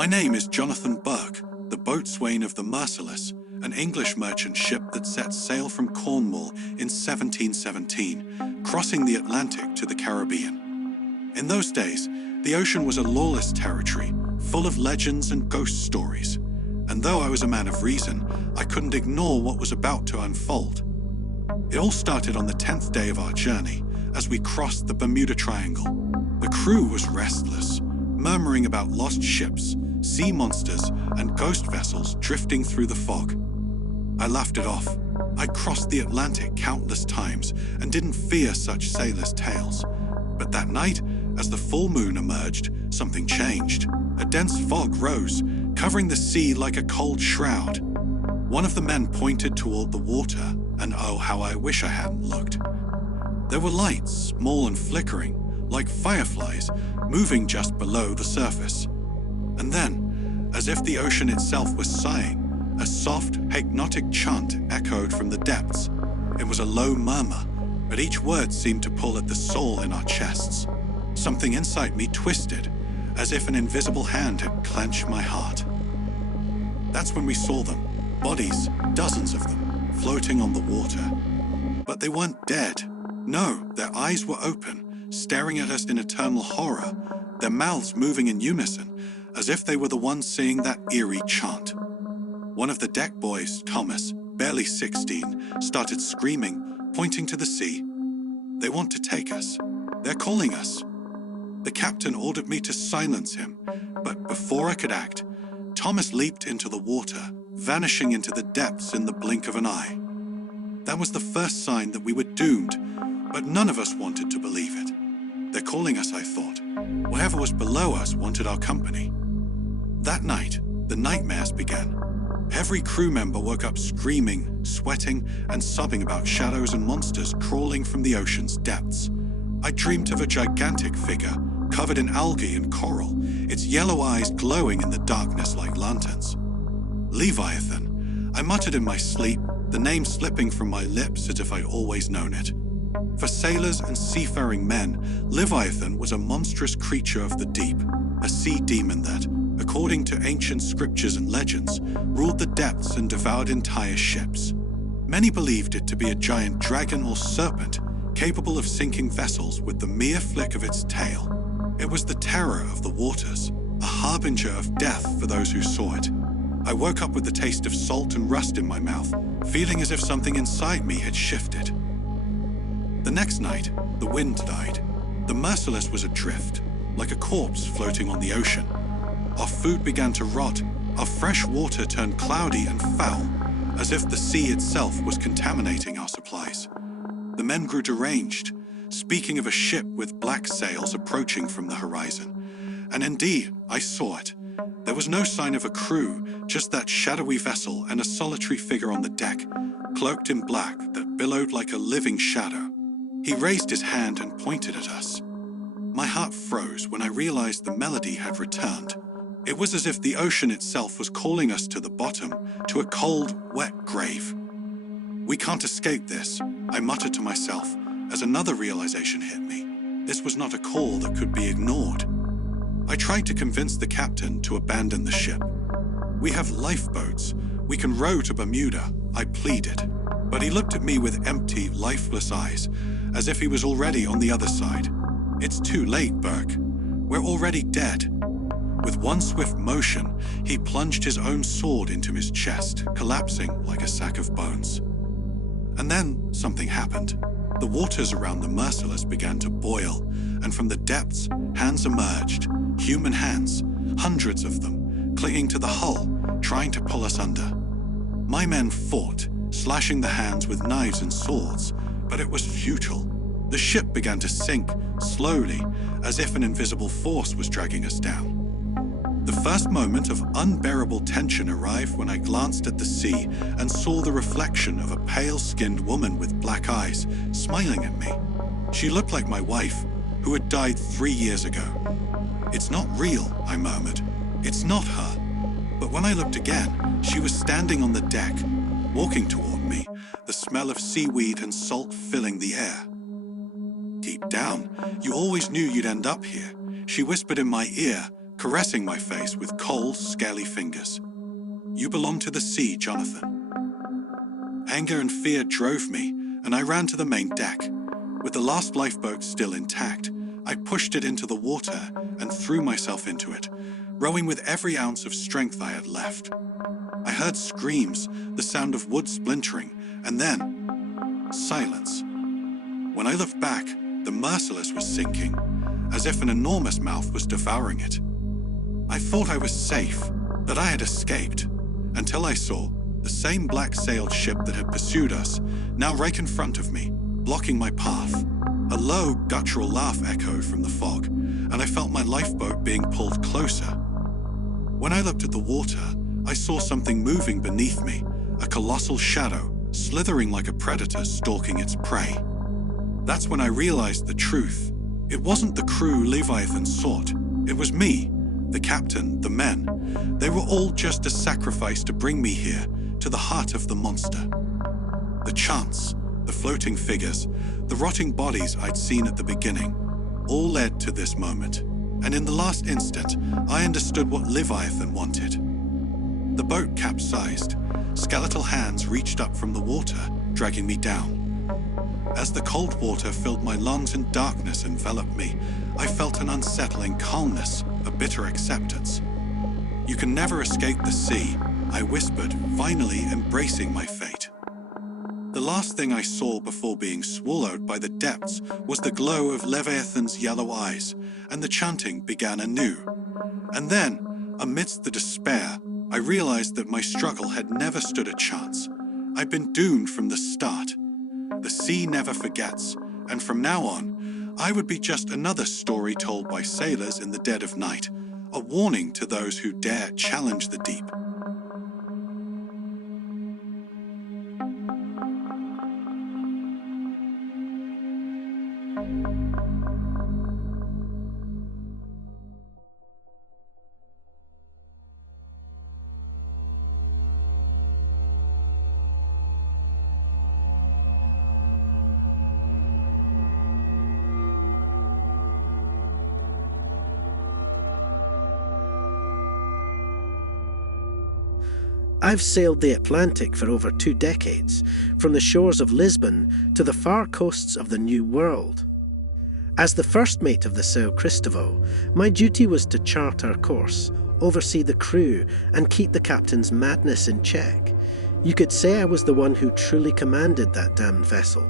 My name is Jonathan Burke, the boatswain of the Merciless, an English merchant ship that set sail from Cornwall in 1717, crossing the Atlantic to the Caribbean. In those days, the ocean was a lawless territory, full of legends and ghost stories. And though I was a man of reason, I couldn't ignore what was about to unfold. It all started on the 10th day of our journey, as we crossed the Bermuda Triangle. The crew was restless, murmuring about lost ships, sea monsters, and ghost vessels drifting through the fog. I laughed it off. I'd crossed the Atlantic countless times and didn't fear such sailors' tales. But that night, as the full moon emerged, something changed. A dense fog rose, covering the sea like a cold shroud. One of the men pointed toward the water, and oh, how I wish I hadn't looked. There were lights, small and flickering, like fireflies, moving just below the surface. And then, as if the ocean itself was sighing, a soft, hypnotic chant echoed from the depths. It was a low murmur, but each word seemed to pull at the soul in our chests. Something inside me twisted, as if an invisible hand had clenched my heart. That's when we saw them, bodies, dozens of them, floating on the water. But they weren't dead. No, their eyes were open, staring at us in eternal horror, their mouths moving in unison, as if they were the ones saying that eerie chant. One of the deck boys, Thomas, barely 16, started screaming, pointing to the sea. They want to take us. They're calling us. The captain ordered me to silence him, but before I could act, Thomas leaped into the water, vanishing into the depths in the blink of an eye. That was the first sign that we were doomed, but none of us wanted to believe it. They're calling us, I thought. Whatever was below us wanted our company. That night, the nightmares began. Every crew member woke up screaming, sweating, and sobbing about shadows and monsters crawling from the ocean's depths. I dreamed of a gigantic figure, covered in algae and coral, its yellow eyes glowing in the darkness like lanterns. Leviathan, I muttered in my sleep, the name slipping from my lips as if I'd always known it. For sailors and seafaring men, Leviathan was a monstrous creature of the deep, a sea demon that, according to ancient scriptures and legends, ruled the depths and devoured entire ships. Many believed it to be a giant dragon or serpent, capable of sinking vessels with the mere flick of its tail. It was the terror of the waters, a harbinger of death for those who saw it. I woke up with the taste of salt and rust in my mouth, feeling as if something inside me had shifted. The next night, the wind died. The Merciless was adrift, like a corpse floating on the ocean. Our food began to rot, our fresh water turned cloudy and foul, as if the sea itself was contaminating our supplies. The men grew deranged, speaking of a ship with black sails approaching from the horizon. And indeed, I saw it. There was no sign of a crew, just that shadowy vessel and a solitary figure on the deck, cloaked in black that billowed like a living shadow. He raised his hand and pointed at us. My heart froze when I realized the melody had returned. It was as if the ocean itself was calling us to the bottom, to a cold, wet grave. We can't escape this, I muttered to myself, as another realization hit me. This was not a call that could be ignored. I tried to convince the captain to abandon the ship. We have lifeboats. We can row to Bermuda, I pleaded. But he looked at me with empty, lifeless eyes, as if he was already on the other side. It's too late, Burke. We're already dead. With one swift motion, he plunged his own sword into his chest, collapsing like a sack of bones. And then something happened. The waters around the Merciless began to boil, and from the depths, hands emerged, human hands, hundreds of them, clinging to the hull, trying to pull us under. My men fought, slashing the hands with knives and swords, but it was futile. The ship began to sink, slowly, as if an invisible force was dragging us down. The first moment of unbearable tension arrived when I glanced at the sea and saw the reflection of a pale-skinned woman with black eyes, smiling at me. She looked like my wife, who had died 3 years ago. "It's not real," I murmured. "It's not her." But when I looked again, she was standing on the deck, walking toward me, the smell of seaweed and salt filling the air. "Deep down, you always knew you'd end up here," she whispered in my ear, caressing my face with cold, scaly fingers. "You belong to the sea, Jonathan." Anger and fear drove me, and I ran to the main deck. With the last lifeboat still intact, I pushed it into the water and threw myself into it, rowing with every ounce of strength I had left. I heard screams, the sound of wood splintering, and then silence. When I looked back, the Merciless was sinking, as if an enormous mouth was devouring it. I thought I was safe, that I had escaped, until I saw the same black-sailed ship that had pursued us, now right in front of me, blocking my path. A low, guttural laugh echoed from the fog, and I felt my lifeboat being pulled closer. When I looked at the water, I saw something moving beneath me, a colossal shadow, slithering like a predator stalking its prey. That's when I realized the truth. It wasn't the crew Leviathan sought. It was me, the captain, the men. They were all just a sacrifice to bring me here, to the heart of the monster. The chants, the floating figures, the rotting bodies I'd seen at the beginning, all led to this moment. And in the last instant, I understood what Leviathan wanted. The boat capsized. Skeletal hands reached up from the water, dragging me down. As the cold water filled my lungs and darkness enveloped me, I felt an unsettling calmness, a bitter acceptance. "You can never escape the sea," I whispered, finally embracing my fate. The last thing I saw before being swallowed by the depths was the glow of Leviathan's yellow eyes, and the chanting began anew. And then, amidst the despair, I realized that my struggle had never stood a chance. I'd been doomed from the start. The sea never forgets, and from now on, I would be just another story told by sailors in the dead of night, a warning to those who dare challenge the deep. I've sailed the Atlantic for over 2 decades, from the shores of Lisbon to the far coasts of the New World. As the first mate of the São Cristóvão, my duty was to chart our course, oversee the crew, and keep the captain's madness in check. You could say I was the one who truly commanded that damned vessel,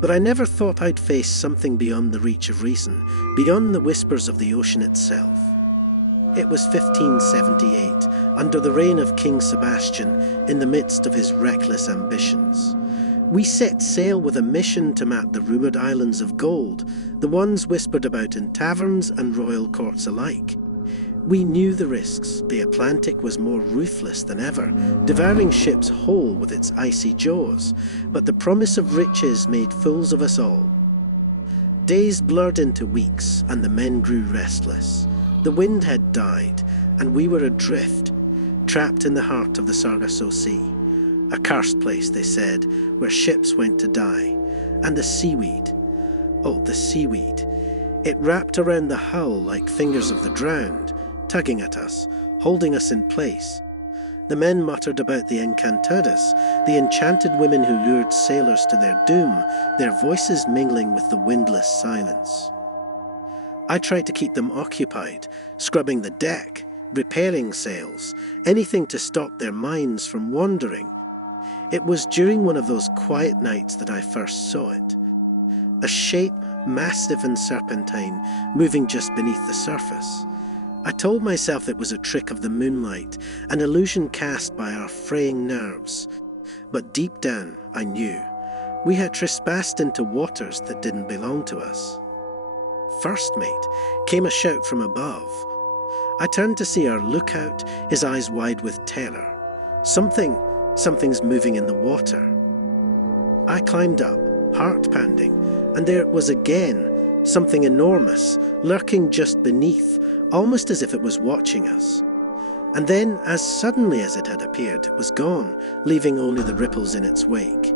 but I never thought I'd face something beyond the reach of reason, beyond the whispers of the ocean itself. It was 1578, under the reign of King Sebastian, in the midst of his reckless ambitions. We set sail with a mission to map the rumoured islands of gold, the ones whispered about in taverns and royal courts alike. We knew the risks. The Atlantic was more ruthless than ever, devouring ships whole with its icy jaws, but the promise of riches made fools of us all. Days blurred into weeks, and the men grew restless. The wind had died, and we were adrift, trapped in the heart of the Sargasso Sea. A cursed place, they said, where ships went to die. And the seaweed. Oh, the seaweed. It wrapped around the hull like fingers of the drowned, tugging at us, holding us in place. The men muttered about the encantadas, the enchanted women who lured sailors to their doom, their voices mingling with the windless silence. I tried to keep them occupied, scrubbing the deck, repairing sails, anything to stop their minds from wandering. It was during one of those quiet nights that I first saw it. A shape massive and serpentine, moving just beneath the surface. I told myself it was a trick of the moonlight, an illusion cast by our fraying nerves. But deep down, I knew. We had trespassed into waters that didn't belong to us. "First mate," came a shout from above. I turned to see our lookout, his eyes wide with terror. Something's moving in the water. I climbed up, heart pounding, and there it was again, something enormous, lurking just beneath, almost as if it was watching us. And then, as suddenly as it had appeared, it was gone, leaving only the ripples in its wake.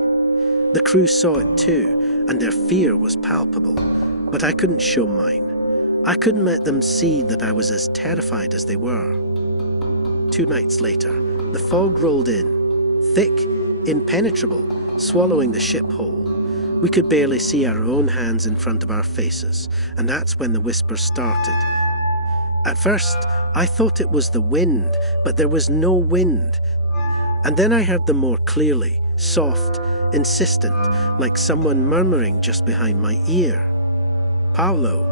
The crew saw it too, and their fear was palpable, but I couldn't show mine. I couldn't let them see that I was as terrified as they were. 2 nights later, the fog rolled in, thick, impenetrable, swallowing the ship whole. We could barely see our own hands in front of our faces, and that's when the whispers started. At first, I thought it was the wind, but there was no wind. And then I heard them more clearly, soft, insistent, like someone murmuring just behind my ear. Pablo.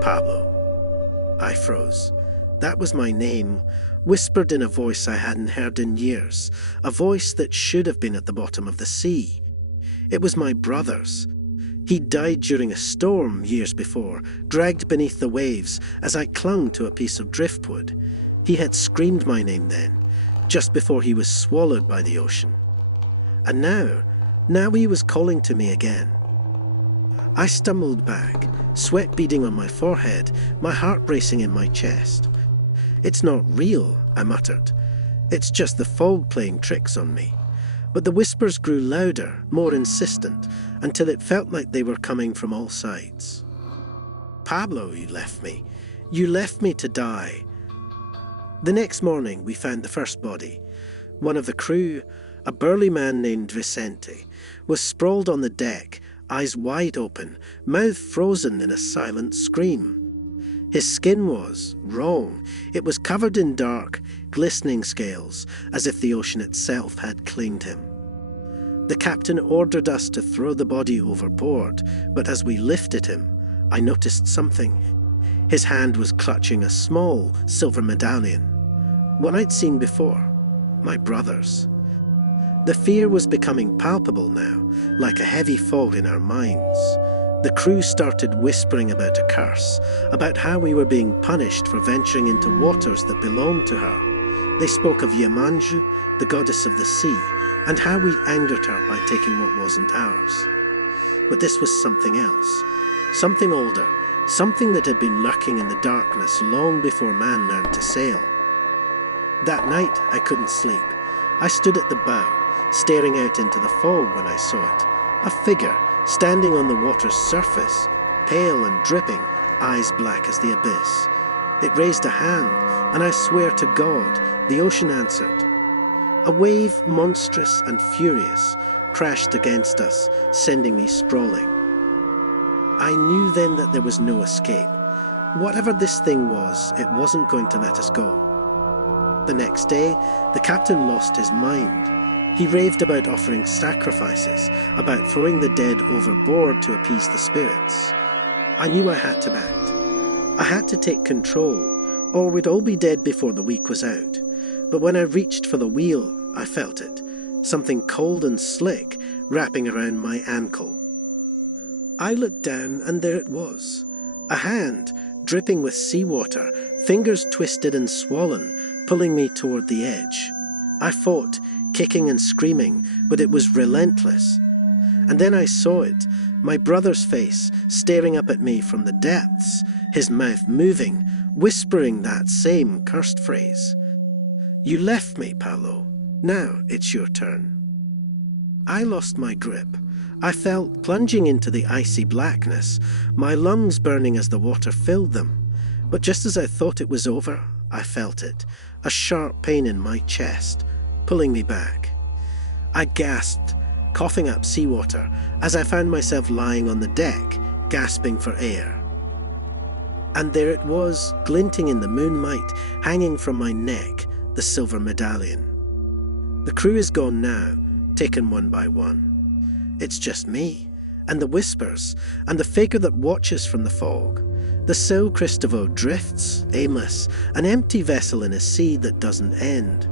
Pablo. I froze. That was my name, whispered in a voice I hadn't heard in years, a voice that should have been at the bottom of the sea. It was my brother's. He'd died during a storm years before, dragged beneath the waves as I clung to a piece of driftwood. He had screamed my name then, just before he was swallowed by the ocean. And now he was calling to me again. I stumbled back, sweat beading on my forehead, my heart racing in my chest. "It's not real," I muttered. "It's just the fog playing tricks on me." But the whispers grew louder, more insistent, until it felt like they were coming from all sides. "Pablo, you left me. You left me to die." The next morning we found the first body. One of the crew, a burly man named Vicente, was sprawled on the deck, eyes wide open, mouth frozen in a silent scream. His skin was wrong. It was covered in dark, glistening scales, as if the ocean itself had claimed him. The captain ordered us to throw the body overboard, but as we lifted him, I noticed something. His hand was clutching a small silver medallion, one I'd seen before, my brother's. The fear was becoming palpable now, like a heavy fog in our minds. The crew started whispering about a curse, about how we were being punished for venturing into waters that belonged to her. They spoke of Yamanju, the goddess of the sea, and how we'd angered her by taking what wasn't ours. But this was something else, something older, something that had been lurking in the darkness long before man learned to sail. That night I couldn't sleep. I stood at the bow, staring out into the fog when I saw it. A figure standing on the water's surface, pale and dripping, eyes black as the abyss. It raised a hand, and I swear to God, the ocean answered. A wave, monstrous and furious, crashed against us, sending me sprawling. I knew then that there was no escape. Whatever this thing was, it wasn't going to let us go. The next day, the captain lost his mind. He raved about offering sacrifices, about throwing the dead overboard to appease the spirits. I knew I had to act. I had to take control, or we'd all be dead before the week was out. But when I reached for the wheel, I felt it, something cold and slick wrapping around my ankle. I looked down, and there it was. A hand, dripping with seawater, fingers twisted and swollen, pulling me toward the edge. I fought, kicking and screaming, but it was relentless. And then I saw it, my brother's face, staring up at me from the depths, his mouth moving, whispering that same cursed phrase. "You left me, Paolo. Now it's your turn." I lost my grip. I fell plunging into the icy blackness, my lungs burning as the water filled them. But just as I thought it was over, I felt it, a sharp pain in my chest, pulling me back. I gasped, coughing up seawater, as I found myself lying on the deck, gasping for air. And there it was, glinting in the moonlight, hanging from my neck, the silver medallion. The crew is gone now, taken one by one. It's just me, and the whispers, and the faker that watches from the fog. The São Cristóvão drifts, aimless, an empty vessel in a sea that doesn't end.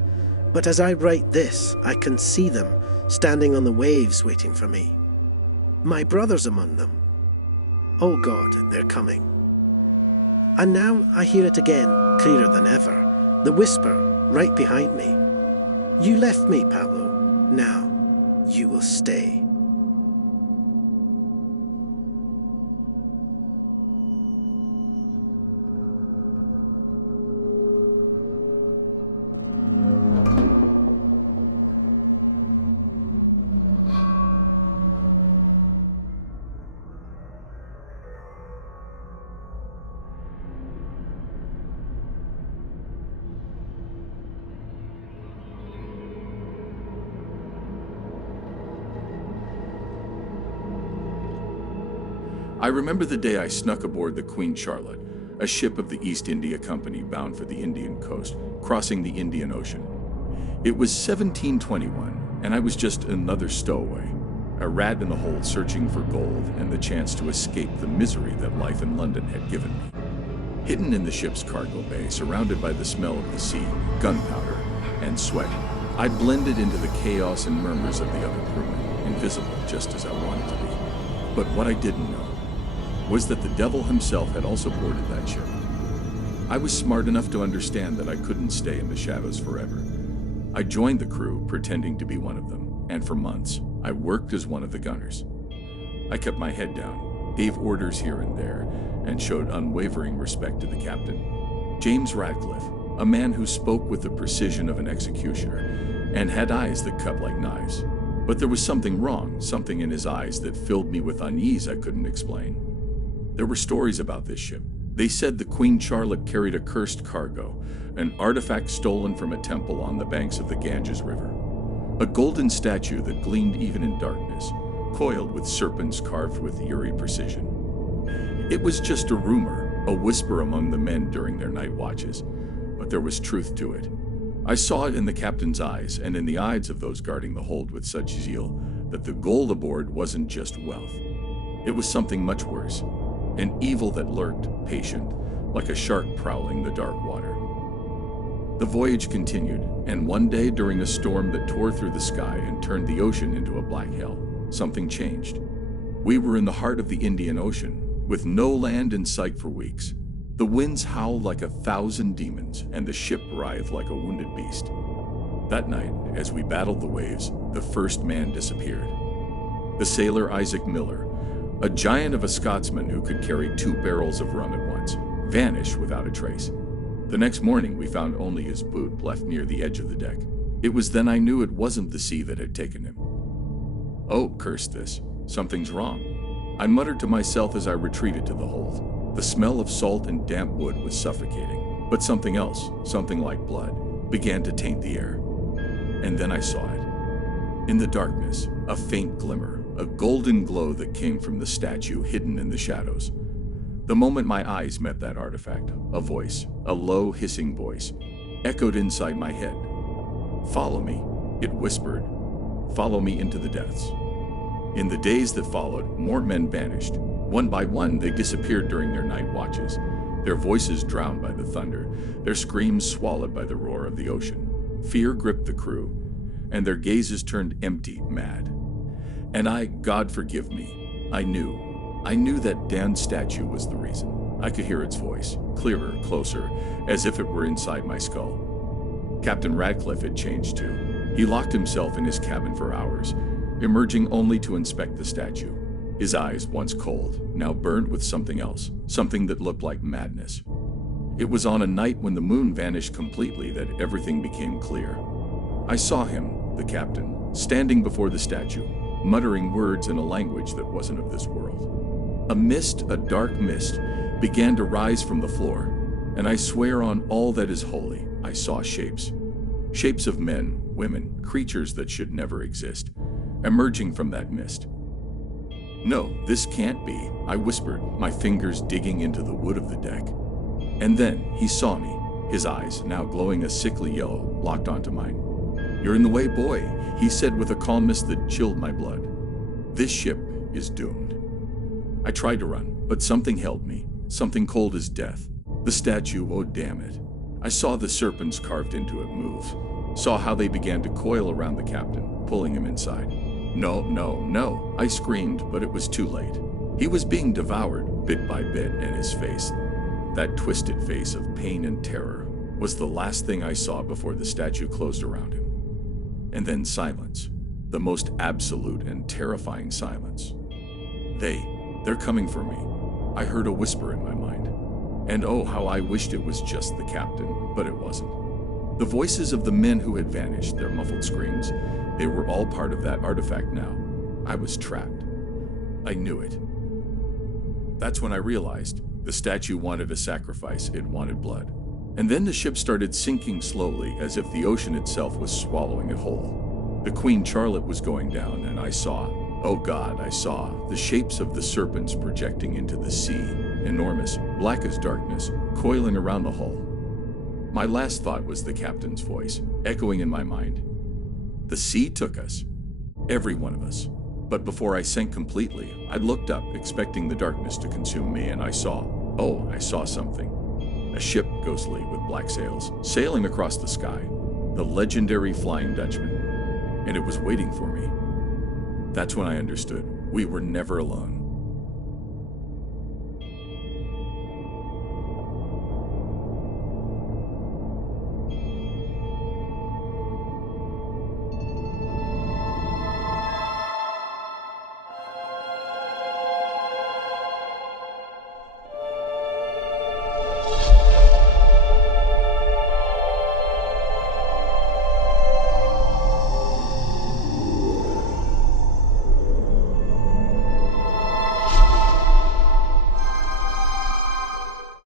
But as I write this, I can see them, standing on the waves waiting for me. My brother's among them. Oh God, they're coming. And now I hear it again, clearer than ever, the whisper right behind me. "You left me, Pablo. Now, you will stay." I remember the day I snuck aboard the Queen Charlotte, a ship of the East India Company bound for the Indian coast, crossing the Indian Ocean. It was 1721, and I was just another stowaway, a rat in the hole searching for gold and the chance to escape the misery that life in London had given me. Hidden in the ship's cargo bay, surrounded by the smell of the sea, gunpowder, and sweat, I blended into the chaos and murmurs of the other crewmen, invisible just as I wanted to be. But what I didn't know was that the devil himself had also boarded that ship. I was smart enough to understand that I couldn't stay in the shadows forever. I joined the crew, pretending to be one of them, and for months, I worked as one of the gunners. I kept my head down, gave orders here and there, and showed unwavering respect to the captain, James Radcliffe, a man who spoke with the precision of an executioner and had eyes that cut like knives. But there was something wrong, something in his eyes that filled me with unease I couldn't explain. There were stories about this ship. They said the Queen Charlotte carried a cursed cargo, an artifact stolen from a temple on the banks of the Ganges River. A golden statue that gleamed even in darkness, coiled with serpents carved with eerie precision. It was just a rumor, a whisper among the men during their night watches, but there was truth to it. I saw it in the captain's eyes and in the eyes of those guarding the hold with such zeal that the gold aboard wasn't just wealth. It was something much worse, an evil that lurked, patient, like a shark prowling the dark water. The voyage continued, and one day during a storm that tore through the sky and turned the ocean into a black hell, something changed. We were in the heart of the Indian Ocean, with no land in sight for weeks. The winds howled like 1,000 demons, and the ship writhed like a wounded beast. That night, as we battled the waves, the first man disappeared. The sailor Isaac Miller, a giant of a Scotsman who could carry 2 barrels of rum at once, vanished without a trace. The next morning, we found only his boot left near the edge of the deck. It was then I knew it wasn't the sea that had taken him. Oh, curse this. Something's wrong. I muttered to myself as I retreated to the hold. The smell of salt and damp wood was suffocating, but something else, something like blood, began to taint the air. And then I saw it. In the darkness, a faint glimmer, a golden glow that came from the statue hidden in the shadows. The moment my eyes met that artifact, a voice, a low hissing voice, echoed inside my head. "Follow me," it whispered. "Follow me into the depths." In the days that followed, more men vanished. One by one, they disappeared during their night watches, their voices drowned by the thunder, their screams swallowed by the roar of the ocean. Fear gripped the crew, and their gazes turned empty, mad. And I, God forgive me, I knew that damned statue was the reason. I could hear its voice, clearer, closer, as if it were inside my skull. Captain Radcliffe had changed too. He locked himself in his cabin for hours, emerging only to inspect the statue. His eyes, once cold, now burned with something else, something that looked like madness. It was on a night when the moon vanished completely that everything became clear. I saw him, the captain, standing before the statue, muttering words in a language that wasn't of this world. A mist, a dark mist, began to rise from the floor, and I swear on all that is holy, I saw shapes. Shapes of men, women, creatures that should never exist, emerging from that mist. "No, this can't be," I whispered, my fingers digging into the wood of the deck. And then he saw me, his eyes, now glowing a sickly yellow, locked onto mine. "You're in the way, boy," he said with a calmness that chilled my blood. "This ship is doomed." I tried to run, but something held me, something cold as death. The statue, oh damn it. I saw the serpents carved into it move, saw how they began to coil around the captain, pulling him inside. "No, no, no," I screamed, but it was too late. He was being devoured, bit by bit, and his face, that twisted face of pain and terror, was the last thing I saw before the statue closed around him. And then silence, the most absolute and terrifying silence. They're coming for me. I heard a whisper in my mind. And oh, how I wished it was just the captain, but it wasn't. The voices of the men who had vanished, their muffled screams, they were all part of that artifact now. I was trapped. I knew it. That's when I realized the statue wanted a sacrifice, it wanted blood. And then the ship started sinking slowly, as if the ocean itself was swallowing it whole. The Queen Charlotte was going down, and I saw Oh God, I saw the shapes of the serpents projecting into the sea, enormous, black as darkness, coiling around the hull. My last thought was the captain's voice, echoing in my mind. The sea took us, every one of us. But before I sank completely, I looked up, expecting the darkness to consume me, and I saw something. A ship, ghostly with black sails, sailing across the sky, the legendary Flying Dutchman. And it was waiting for me. That's when I understood we were never alone.